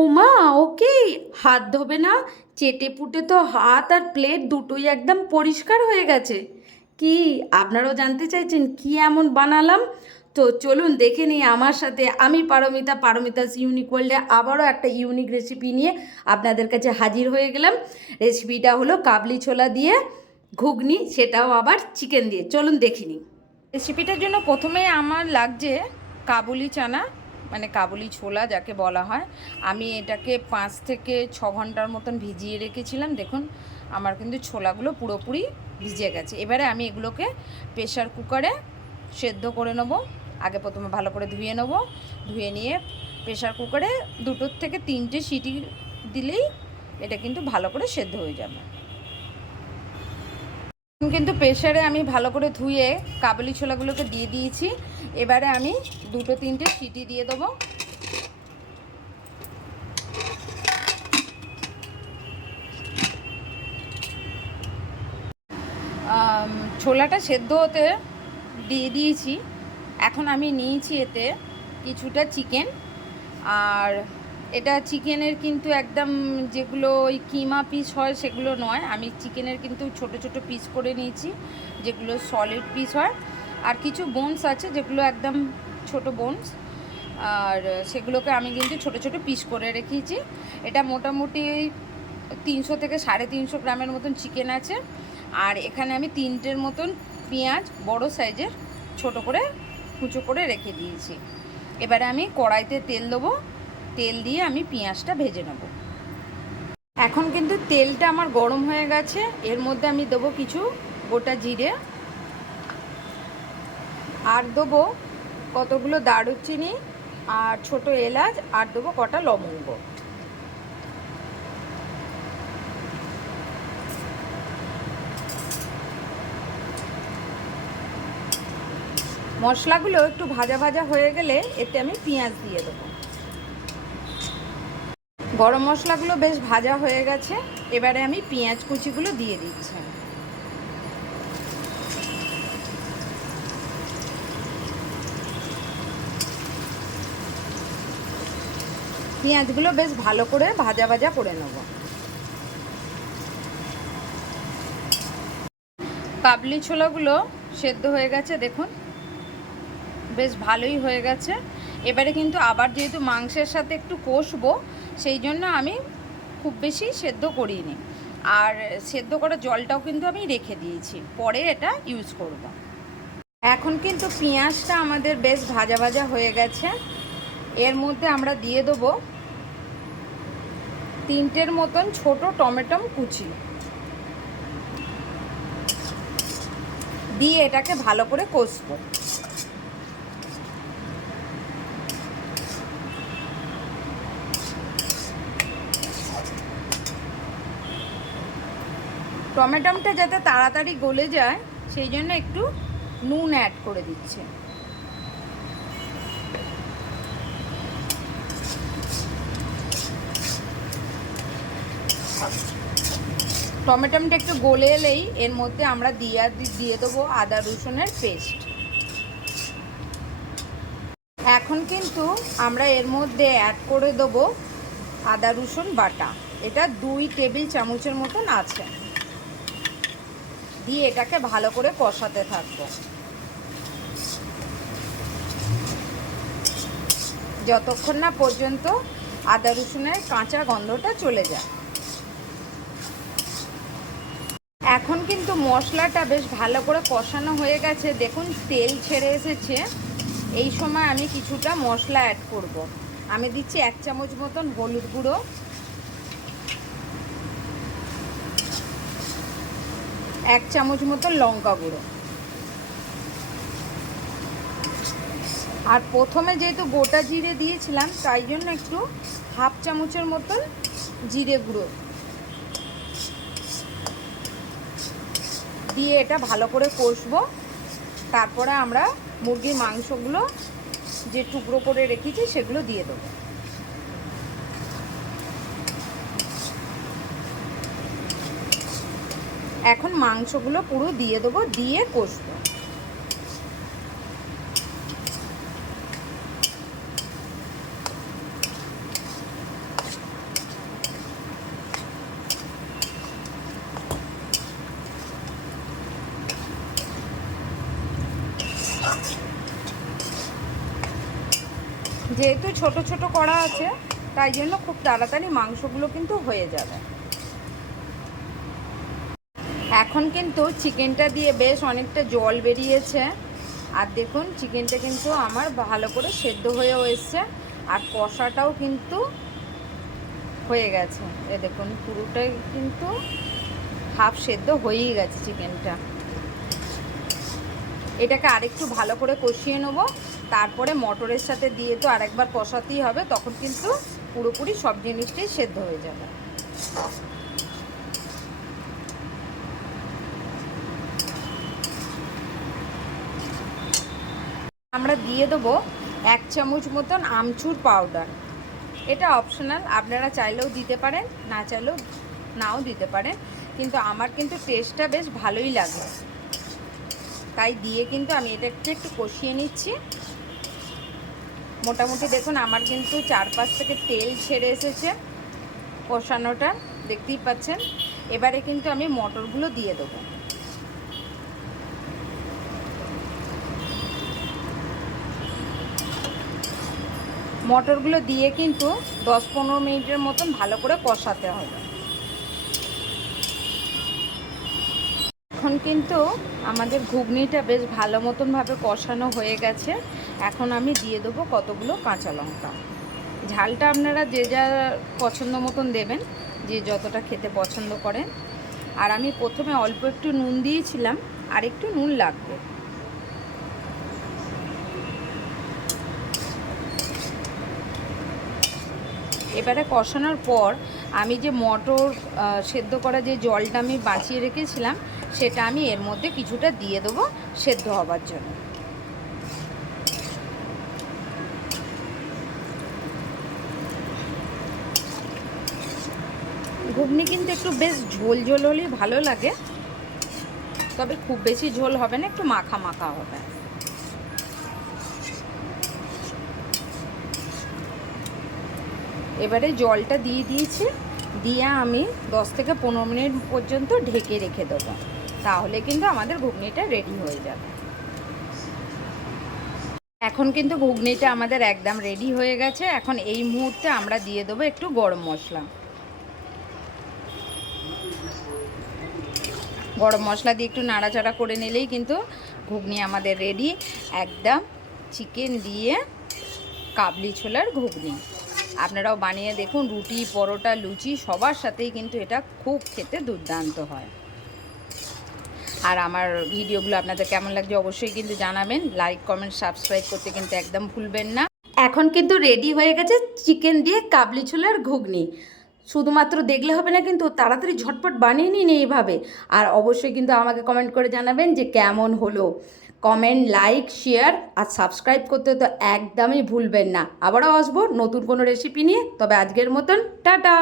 ওমা, ওকে। হাত ধোবে না? চেটে পুটে তো হাত আর প্লেট দুটোই একদম পরিষ্কার হয়ে গেছে। কি, আপনারাও জানতে চাইছেন কি এমন বানালাম? তো চলুন দেখে নিই আমার সাথে। আমি পারমিতা, পারমিতাস ইউনিক ওয়ার্ল্ডে আবারও একটা ইউনিক রেসিপি নিয়ে আপনাদের কাছে হাজির হয়ে গেলাম। রেসিপিটা হলো কাবলি ছোলা দিয়ে ঘুগনি, সেটাও আবার চিকেন দিয়ে। চলুন দেখে নিই। রেসিপিটার জন্য প্রথমে আমার লাগছে কাবুলি চানা, মানে কাবুলি ছোলা যাকে বলা হয়। আমি এটাকে 5 থেকে 6 ঘন্টার মতন ভিজিয়ে রেখেছিলাম। দেখুন আমার কিন্তু ছোলাগুলো পুরোপুরি ভিজে গেছে। এবারে আমি এগুলোকে প্রেশার কুকারে সেদ্ধ করে নেব। আগে প্রথমে ভালো করে ধুয়ে নেব। ধুয়ে নিয়ে প্রেশার কুকারে 2 থেকে 3টে সিটি দিলেই এটা কিন্তু ভালো করে সেদ্ধ হয়ে যাবে। কিন্তু প্রেশারে আমি ভালো করে ধুয়ে কাবুলি ছোলাগুলোকে দিয়ে দিয়েছি। এবারে আমি 2-3টে সিটি দিয়ে দেবো। ছোলাটা সেদ্ধ হতে দিয়ে দিয়েছি। এখন আমি নিয়েছি এতে কিছুটা চিকেন। আর এটা চিকেনের কিন্তু একদম যেগুলো ওই কিমা পিস হয় সেগুলো নয়, আমি চিকেনের কিন্তু ছোট ছোট পিস করে নিয়েছি, যেগুলো সলিড পিস হয়। আর কিছু বোনস আছে যেগুলো একদম ছোট বোনস, আর সেগুলোকে আমি কিন্তু ছোট ছোট পিস করে রেখেছি। এটা মোটামুটি 300 থেকে 350 গ্রামের মতন চিকেন আছে। আর এখানে আমি 3টের মতন পেঁয়াজ বড় সাইজের ছোট করে কুচো করে রেখে দিয়েছি। এবারে আমি কড়াইতে তেল দেবো। তেল দিয়ে আমি পেঁয়াজটা ভেজে নেব। এখন কিন্তু তেলটা আমার গরম হয়ে গেছে। এর মধ্যে আমি দেবো কিছু গোটা জিরে, আর দেবো কতগুলো দারুচিনি আর ছোট এলাচ, আর দেবো কটা লবঙ্গ। মশলাগুলো একটু ভাজা ভাজা হয়ে গেলে এতে আমি পেঁয়াজ দিয়ে দেবো। গরম মশলাগুলো বেশ ভাজা হয়ে গেছে। এবারে আমি পেঁয়াজ কুচিগুলো দিয়ে দিচ্ছি। পেঁয়াজগুলো বেশ ভালো করে ভাজা ভাজা করে নেব। কাবলি ছোলাগুলো সেদ্ধ হয়ে গেছে, দেখুন বেশ ভালোই হয়ে গেছে। এবারে কিন্তু আবার যেহেতু মাংসের সাথে একটু কষবো, সেই জন্য আমি খুব বেশি সেদ্ধ করিনি। আর সেদ্ধ করা জলটাও কিন্তু আমি রেখে দিয়েছি, পরে এটা ইউজ করব। এখন কিন্তু পেঁয়াজটা আমাদের বেশ ভাজা ভাজা হয়ে গেছে। এর মধ্যে আমরা দিয়ে দেবো 3টের মতন ছোট টমেটো কুচি দিয়ে এটাকে ভালো করে কষবো। টমেটোটা যাতে তাড়াতাড়ি গলে যায় সেই জন্য একটু নুন অ্যাড করে দিচ্ছি। টমেটোটা একটু গলে এলেই এর মধ্যে আমরা দিয়ে দেবো আদা রসুনের পেস্ট। এখন কিন্তু আমরা এর মধ্যে অ্যাড করে দেবো আদা রসুন বাটা। এটা 2 টেবিল চামচের মতন আছে। দিয়ে এটাকে ভালো করে কষাতে থাকবো যতক্ষণ না পর্যন্ত আদা রসুনের কাঁচা গন্ধটা চলে যায়। এখন কিন্তু মশলাটা বেশ ভালো করে কষানো হয়ে গেছে, দেখুন তেল ছেড়ে এসেছে। এই সময় আমি কিছুটা মশলা অ্যাড করব। আমি দিচ্ছি 1 চামচ মতন হলুদ গুঁড়ো, 1 চামচ মতন লঙ্কা গুঁড়ো, আর প্রথমে যেহেতু গোটা জিরে দিয়েছিলাম তাই জন্য একটু 1/2 চামচের মতন জিরে গুঁড়ো দিয়ে এটা ভালো করে কষবো। তারপরে আমরা মুরগির মাংসগুলো যে টুকরো করে রেখেছি সেগুলো দিয়ে দেবো। এখন মাংসগুলো পুরো দিয়ে দেবো, দিয়ে কষবো। যেহেতু ছোট ছোট করা আছে তাই জন্য খুব তাড়াতাড়ি মাংসগুলো কিন্তু হয়ে যাবে। এখন কিন্তু চিকেনটা দিয়ে বেশ অনেকটা জল বেরিয়েছে, আর দেখুন চিকেনটা কিন্তু আমার ভালো করে সেদ্ধ হয়েও এসছে, আর কষাটাও কিন্তু হয়ে গেছে। এ দেখুন পুরোটাই কিন্তু হাফ সেদ্ধ হয়েই গেছে চিকেনটা। এটাকে আরেকটু ভালো করে কষিয়ে নেবো, তারপরে মটরের সাথে দিয়ে তো আরেকবার কষাতেই হবে, তখন কিন্তু পুরোপুরি সব জিনিসটাই সেদ্ধ হয়ে যাবে। আমরা দিয়ে দেবো 1 চামচ মতন আমচুর পাউডার। এটা অপশনাল, আপনারা চাইলেও দিতে পারেন, না চাইলেও নাও দিতে পারেন, কিন্তু আমার কিন্তু টেস্টটা বেশ ভালোই লাগে, তাই দিয়ে কিন্তু আমি এটা একটু কষিয়ে নিচ্ছি। মোটামুটি দেখুন আমার কিন্তু চারপাশ থেকে তেল ছেড়ে এসেছে কষানোটা, দেখতেই পাচ্ছেন। এবারে কিন্তু আমি মটরগুলো দিয়ে দেবো। মটরগুলো দিয়ে কিন্তু 10-15 মিনিটের মতন ভালো করে কষাতে হবে। এখন কিন্তু আমাদের ঘুগনিটা বেশ ভালো মতনভাবে কষানো হয়ে গেছে। এখন আমি দিয়ে দেবো কতগুলো কাঁচা লঙ্কা। ঝালটা আপনারা যে যা পছন্দ মতন দেবেন, যে যতটা খেতে পছন্দ করেন। আর আমি প্রথমে অল্প একটু নুন দিয়েছিলাম, আর একটু নুন লাগবে। এবারে কষানোর পর আমি যে মটর সেদ্ধ করা যে জলটা আমি বাঁচিয়ে রেখেছিলাম, সেটা আমি এর মধ্যে কিছুটা দিয়ে দেবো সেদ্ধ হবার জন্য। ঘুগনি কিন্তু একটু বেশ ঝোল ঝোল হলেই ভালো লাগে, তবে খুব বেশি ঝোল হবে না, একটু মাখা মাখা হবে। এবারে জলটা দিয়ে দিয়েছি, দিয়ে আমি 10 থেকে 15 মিনিট পর্যন্ত ঢেকে রেখে দেবো, তাহলে কিন্তু আমাদের ঘুগনিটা রেডি হয়ে যাবে। এখন কিন্তু ঘুগনিটা আমাদের একদম রেডি হয়ে গেছে। এখন এই মুহূর্তে আমরা দিয়ে দেবো একটু গরম মশলা। গরম মশলা দিয়ে একটু নাড়াচাড়া করে নিলেই কিন্তু ঘুগনি আমাদের রেডি। একদম চিকেন দিয়ে কাবলি ছোলার ঘুগনি। আপনারাও বানিয়ে দেখুন, রুটি, পরোটা, লুচি সবার সাথেই কিন্তু এটা খুব খেতে দুর্দান্ত হয়। আর আমার ভিডিওগুলো আপনাদের কেমন লাগছে অবশ্যই কিন্তু জানাবেন। লাইক, কমেন্ট, সাবস্ক্রাইব করতে কিন্তু একদম ভুলবেন না। এখন কিন্তু রেডি হয়ে গেছে চিকেন দিয়ে কাবলি ছোলার ঘুগনি। শুধুমাত্র দেখলে হবে না, কিন্তু তাড়াতাড়ি ঝটপট বানিয়ে নিন এইভাবে। আর অবশ্যই কিন্তু আমাকে কমেন্ট করে জানাবেন যে কেমন হলো। কমেন্ট, লাইক, শেয়ার আর সাবস্ক্রাইব করতে তো একদমই ভুলবেন না। আবারও আসবো নতুন কোনো রেসিপি নিয়ে, তবে আজকের মতন টাটা।